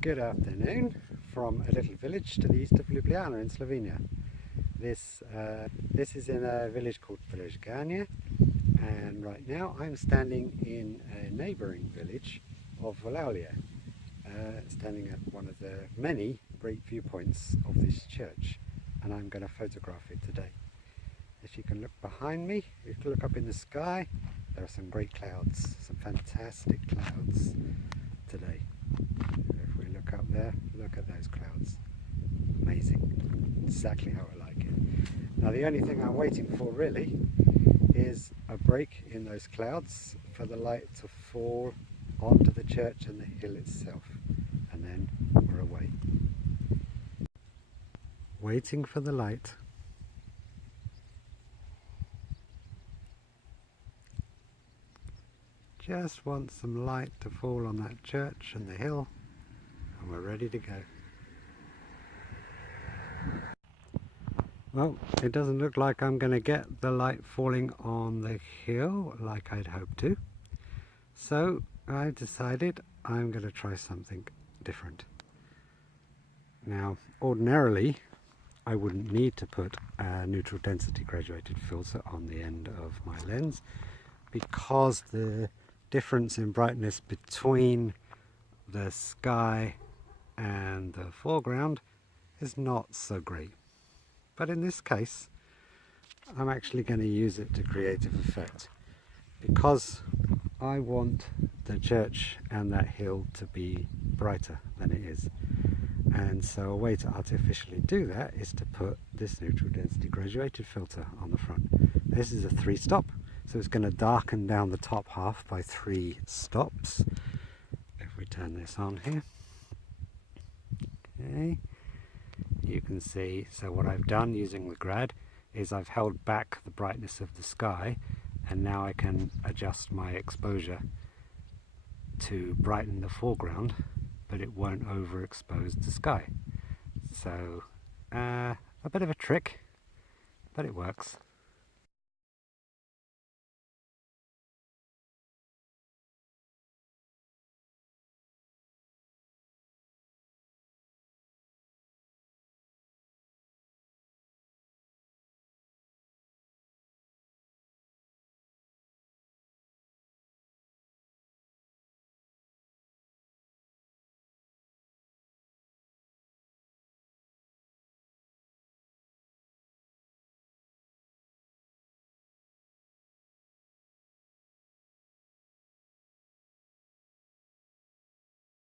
Good afternoon from a little village to the east of Ljubljana in Slovenia. This is in a village called Prezganje, and right now I'm standing in a neighbouring village of Valavlje, standing at one of the many great viewpoints of this church, and I'm going to photograph it today. If you can look behind me, if you look up in the sky, there are some great clouds, some fantastic clouds today. If we look up there, look at those clouds. Amazing. Exactly how I like it. Now the only thing I'm waiting for really is a break in those clouds for the light to fall onto the church and the hill itself. And then we're away. Waiting for the light. Just want some light to fall on that church and the hill, and we're ready to go. Well, it doesn't look like I'm going to get the light falling on the hill like I'd hoped to, so I decided I'm going to try something different. Now, ordinarily I wouldn't need to put a neutral density graduated filter on the end of my lens, because the difference in brightness between the sky and the foreground is not so great. But in this case, I'm actually going to use it to creative effect, because I want the church and that hill to be brighter than it is. And so a way to artificially do that is to put this neutral density graduated filter on the front. This is a 3-stop. So it's going to darken down the top half by 3 stops. If we turn this on here, okay, you can see, so what I've done using the grad is I've held back the brightness of the sky, and now I can adjust my exposure to brighten the foreground, but it won't overexpose the sky. So a bit of a trick, but it works.